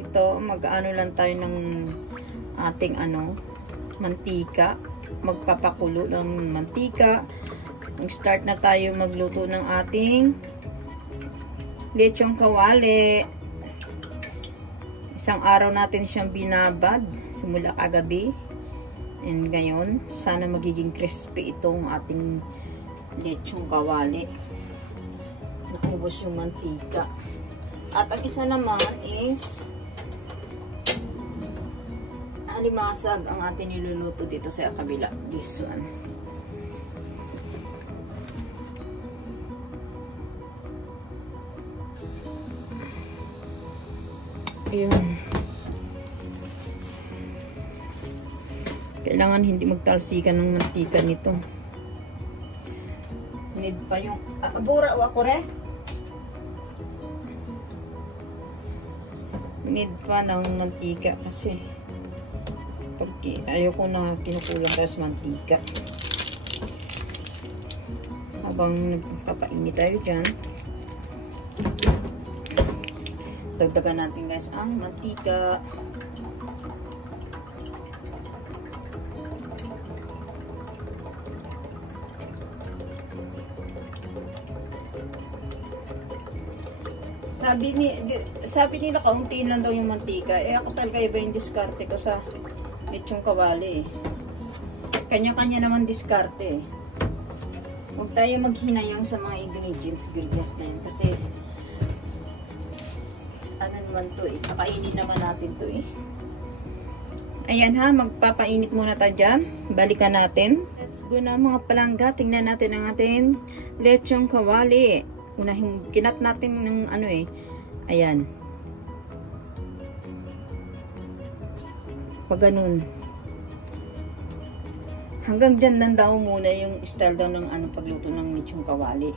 ito, mag-ano lang tayo ng ating mantika. Magpapakulo ng mantika. Mag-start na tayo magluto ng ating lechong kawali. Isang araw natin siyang binabad simula kagabi. And ngayon, sana magiging crispy itong ating lechong kawali. Naubos yung mantika. At ang isa naman is alimasag ang ating niluluto dito sa kabila. This one. Ayun. Kailangan hindi magtalsikan ng mantika nito. Need pa yung bura o ako re? Need pa ng mantika kasi ayoko na kinukulang tayo sa mantika. Habang nagpapainit tayo dyan, dagdagan natin guys ang mantika. Sabi nila kaunti lang daw yung mantika. Ako talaga iba yung diskarte ko sa lechong kawali. Kanya-kanya naman diskarte. Huwag tayo maghinayang sa mga ingredients na yun. Kasi ano naman to eh. Kakainin naman natin to eh. Ayan ha, magpapainit muna tayo dyan. Balikan natin. Let's go na mga palangga. Tingnan natin ang ating lechong kawali. Unahing kinat natin ng ayan. Pag ganun. Hanggang dyan lang daw muna yung style daw ng pagluto ng lechong kawali.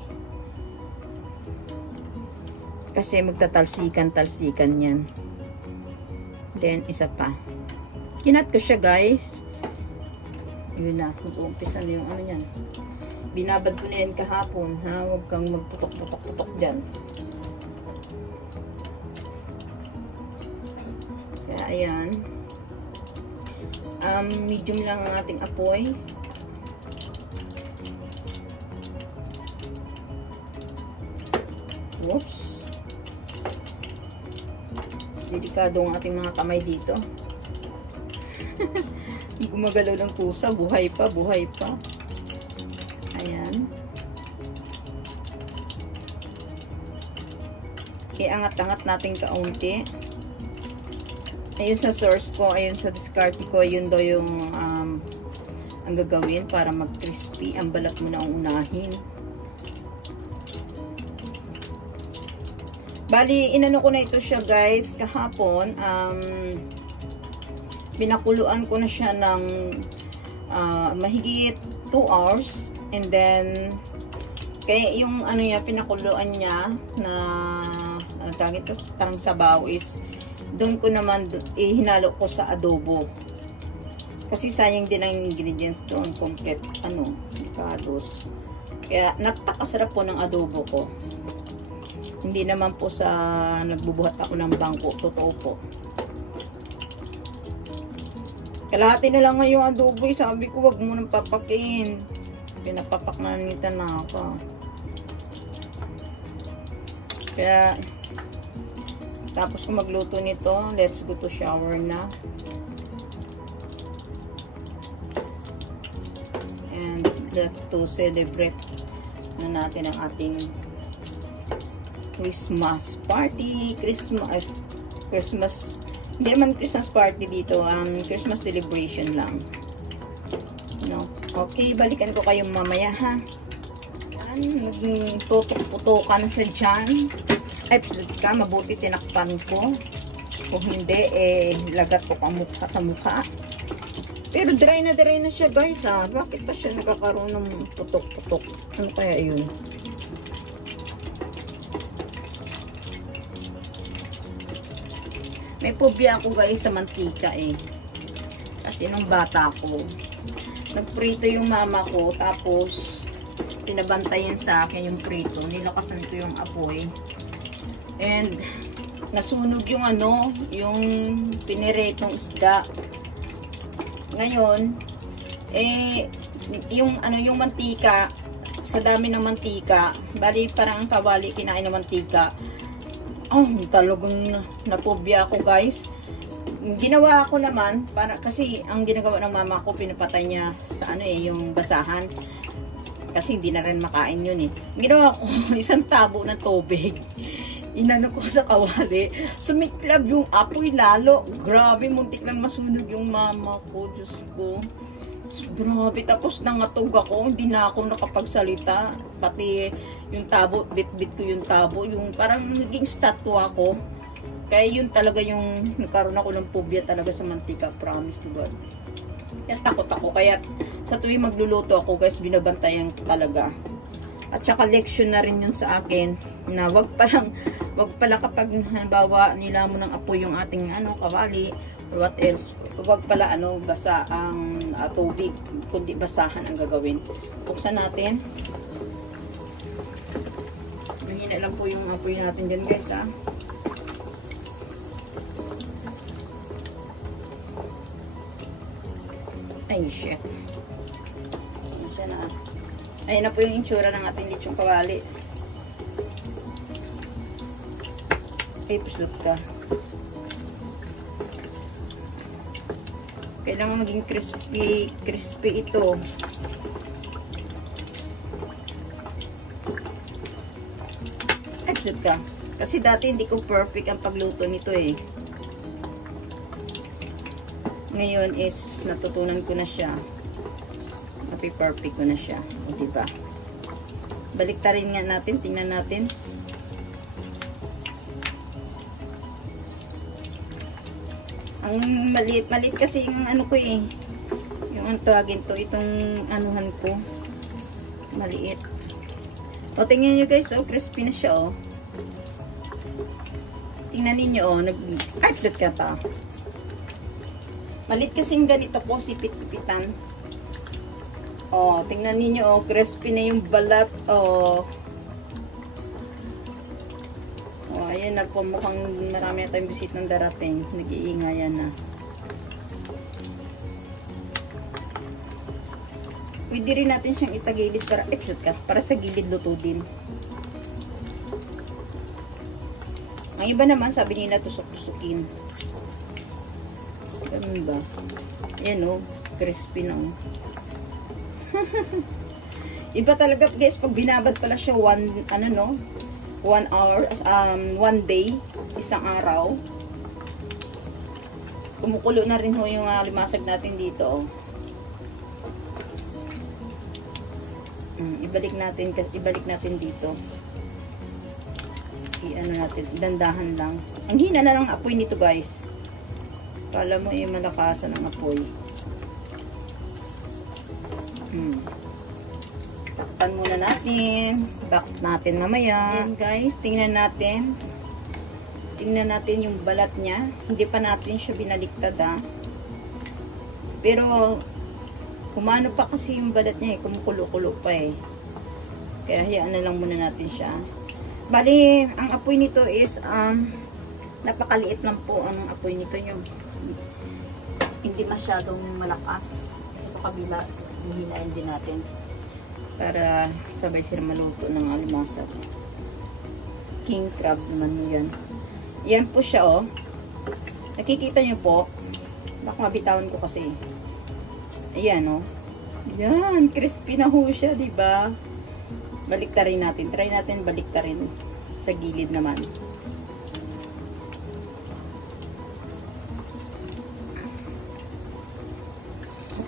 Kasi magtatalsikan yan. Then, isa pa. Kinat ko siya guys. Yun na. Mag-uumpisa na yung yan. Binabad ko na yan kahapon, ha? Huwag kang magputok-putok-putok dyan. Kaya, ayan. Medium lang ang ating apoy. Whoops. Delikado ang ating mga kamay dito. Gumagalaw ng pusa. Buhay pa, buhay pa. Ayan. Iangat-angat natin kaunti. Ayun sa source ko, ayun sa discard ko, yun daw yung ang gagawin para mag-crispy. Ang balat mo na ang unahin. Bali, inano ko na ito siya guys kahapon. Binakuluan ko na siya ng mahigit 2 hours. And then, kaya yung pinakuluan niya na tawag ito, parang sabaw is, doon ko naman hinalo ko sa adobo. Kasi sayang din ang ingredients doon, complete, kados. Kaya, napakasarap po ng adobo ko. Hindi naman po sa nagbubuhat ako ng bangko, totoo po. Kalahati na lang yung adobo, sabi ko, wag mo nang papakin. Pinapapaknanitan na ako. Kaya, tapos kung magluto nito, let's go to shower na. And let's to celebrate na natin ang ating Christmas party. Christmas, hindi naman Christmas party dito. Christmas celebration lang. No? Okay, balikan ko kayo mamaya ha. Tutok-putokan sa dyan. Ay, ka, mabuti tinakpan ko. Kung hindi, lagat ko sa mukha. Pero dry na siya guys ha. Bakit pa siya nagkakaroon ng putok-putok? Ano kaya yun? May phobia ako guys sa mantika eh. Kasi nung bata ko, nagprito yung mama ko, tapos pinabantayan sa akin yung prito. Nilakasan ko yung apoy. And nasunog yung ano, yung piniretong isda. Ngayon, yung ano, yung mantika, sa dami ng mantika, bali parang ang kawali kinain ng mantika. Oh, talagang napobya ako, guys. Ginawa ko naman, para, kasi ang ginagawa ng mama ko, pinapatay niya sa ano yung basahan. Kasi hindi na rin makain yun Ginawa ko, isang tabo ng tubig. Inano ko sa kawali. Sumiklab yung apoy lalo. Grabe, muntik lang masunog yung mama ko. Diyos ko. Grabe, tapos nangatog ako. Hindi na ako nakapagsalita. Pati yung tabo, bit-bit ko yung tabo. Yung parang naging statwa ko. Kaya yun talaga yung nagkaroon ako ng phobia talaga sa mantika. Promise to God. Kaya takot ako. Kaya sa tuwing magluluto ako, guys, binabantayan ko talaga. At saka leksyon na rin yun sa akin na wag pala kapag halimbawa nilamon ng apoy yung ating ano, kawali or what else, wag pala ano, basa ang tubig, kundi basahan ang gagawin. Buksan natin. Mahina lang po yung apoy natin dyan, guys, ha. Ay, shit. Siya na. Ayun na po yung itsura ng ating lechong kawali. Ay, puslot ka. Kailangan maging crispy ito. Ay, puslot ka. Kasi dati hindi ko perfect ang pagluto nito Ngayon is natutunan ko na siya. Perfect ko na siya. O, diba? Baliktarin nga natin. Tingnan natin. Ang maliit kasi yung ano ko yung ang tawagin to, itong anuhan ko. Maliit. O, tingnan nyo guys, crispy na siya, Tingnan ninyo, ay, flip ka pa. Maliit kasing ganito po, sipit-sipitan. Tingnan ninyo, crispy na yung balat. Ayan na po, mukhang marami na tayong bisit ng darating. Nag-iingayan na. Pwede rin natin siyang itagilid para sa gilid luto din. Ang iba naman, sabi nila tusok-tusukin. Ganun ba? Ayan crispy na Iba talaga guys pag binabad pala siya 1 hour, 1 day, isang araw. Kumukulo na rin yung limasag natin dito. Ibalik natin dito. I-ano natin, dandahan lang. Ang hina na ng apoy nito guys. Kala mo malakasan ng apoy. Takpan muna natin. Back natin mamaya. Ayan guys, tingnan natin. Tingnan natin yung balat niya. Hindi pa natin siya binaliktad Pero, kumano pa kasi yung balat niya kumukulo-kulo pa Kaya hayaan na lang muna natin siya. Bali, ang apoy nito is, napakaliit lang po ang apoy nito. Yung hindi masyadong malakas. Sa kabila, hihinain din natin para sabay sila maluto ng alimasag. King crab naman yan. Yan po siya nakikita nyo po, baka mabitawan ko kasi. Ayan yan, crispy na ho siya, diba? Baliktarin natin, try natin baliktarin sa gilid naman.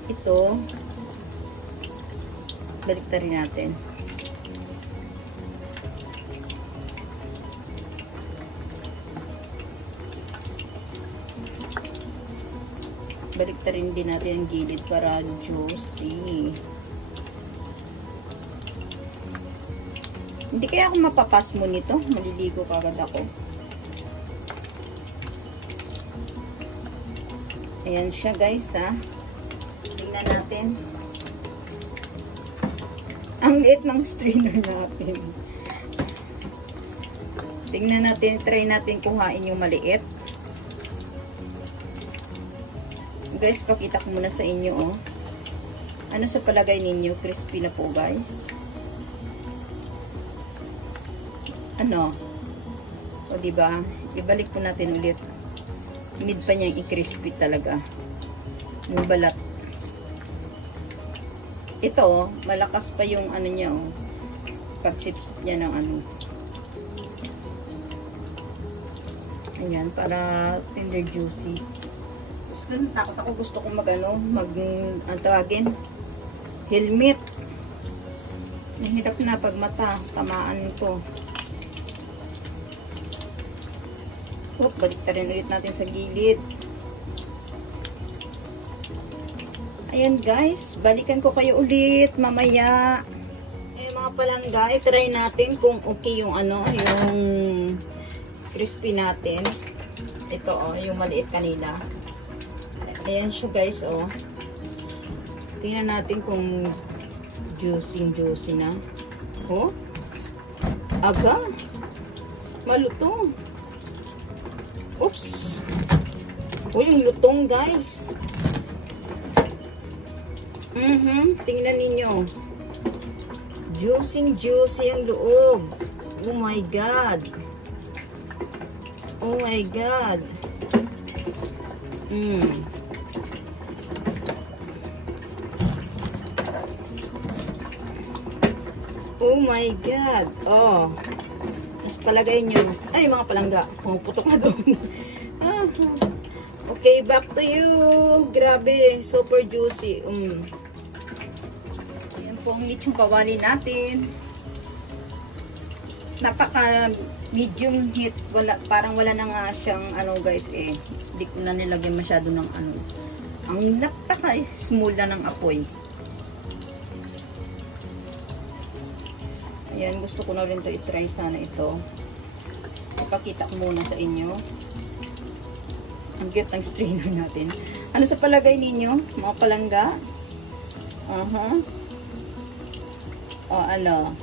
Ito baliktarin natin. Baliktarin din natin ang gilid para juicy. Hindi kaya ako mapapas mo nito. Maliligo kagad ako. Ayan siya guys Tingnan natin. Ang liit ng strainer natin. Tingnan natin, try natin kuhain yung maliit. Guys, pakita ko muna sa inyo, oh. Ano sa palagay ninyo? Crispy na po, guys. Ano? O, diba? Ibalik po natin ulit. Need pa niyang i-crispy talaga. Yung balat. Ito, oh, malakas pa yung ano niya, oh. Pagsipsip niya ng ano. Ayan, para tender juicy. Takot ako, gusto kong ang tawagin, helmet. Nahirap na pag mata, tamaan ito. Balik rin ulit natin sa gilid. Ayan guys, balikan ko kayo ulit mamaya. Mga palangga, i-try natin kung okay yung yung crispy natin. Ito, oh, yung maliit kanina. Ayan siya guys, oh. Tingnan natin kung juicy na. Oh. Aba. Malutong. Oops. Oh, yung lutong guys. Tingnan ninyo. Juicy ang loob. Oh my God. Oh my God. Oh my God. Oh. Mas palagay nyo. Ay, mga palangga. Puputok na doon. Okay, back to you. Grabe. Super juicy. Ayan po ang lechong kawali natin. Napaka medium heat. Parang wala na nga siyang guys eh. Hindi ko na nilagyan masyado ng Ang napaka small na ng apoy. Ayan, gusto ko na rin to i-try sana ito. Ipakita ko muna sa inyo. Ang cute ng strainer natin. Ano sa palagay ninyo? Mga palangga? O, ano?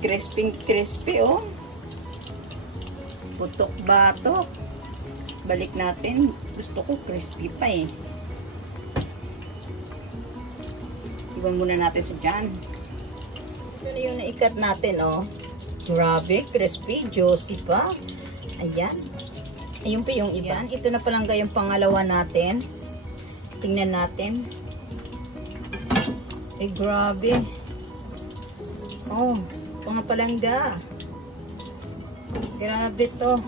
Crispy, oh. Putok-batok. Balik natin. Gusto ko crispy pa, eh. Iwan muna natin sa dyan. Ito na yung naikat natin, oh. Grabe, crispy, juicy pa. Ayan. Ayun pa yung iba. Ito na palangga yung pangalawa natin. Tingnan natin. Eh, grabe. Oh, mga palangga. Grabe to.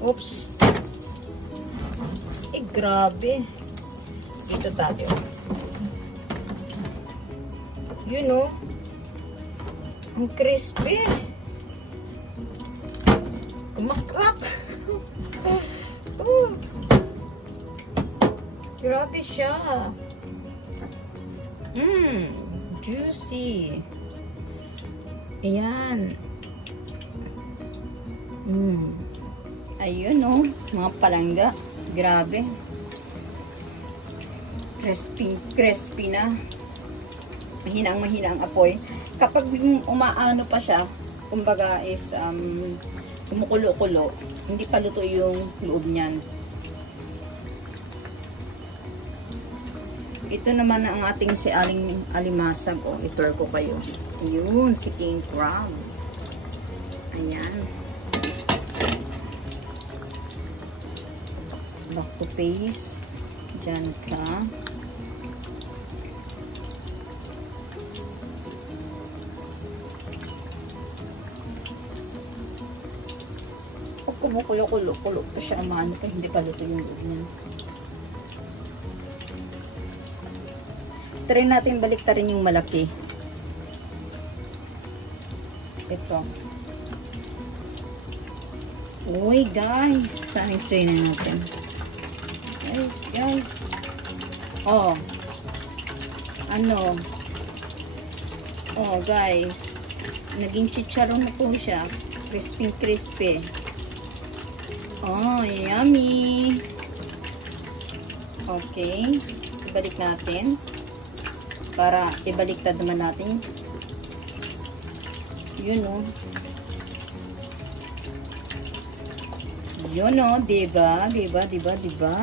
Oops. Eh, grabe. Ito tayo. You know, ang crispy. Kumakrak. Oh. Grabe siya. Juicy. Ayan. Ayun, oh. Mga palangga. Grabe. Crispy na. Mahina ang apoy. Kapag umaano pa siya, kumbaga is kumukulo-kulo, hindi pa luto yung loob niyan. Ito naman ang ating si alimasag. O, i-tour ko kayo. Ayun, si king crab. Ayan. Back to face. Diyan ka. Kumukulo-kulo pa siya, umano pa, hindi pa luto yung loob niya. Try natin balik ta rin yung malaki. Ito. Uy guys, saan i-try na natin? Guys. Oh. Ano? Oh guys. Naging chicharon na po siya. Crispy. Oh, yummy. Okay. Ibalik natin. Para ibaliktad naman natin. Yun, oh. Yun o, diba? Diba? Diba? Diba?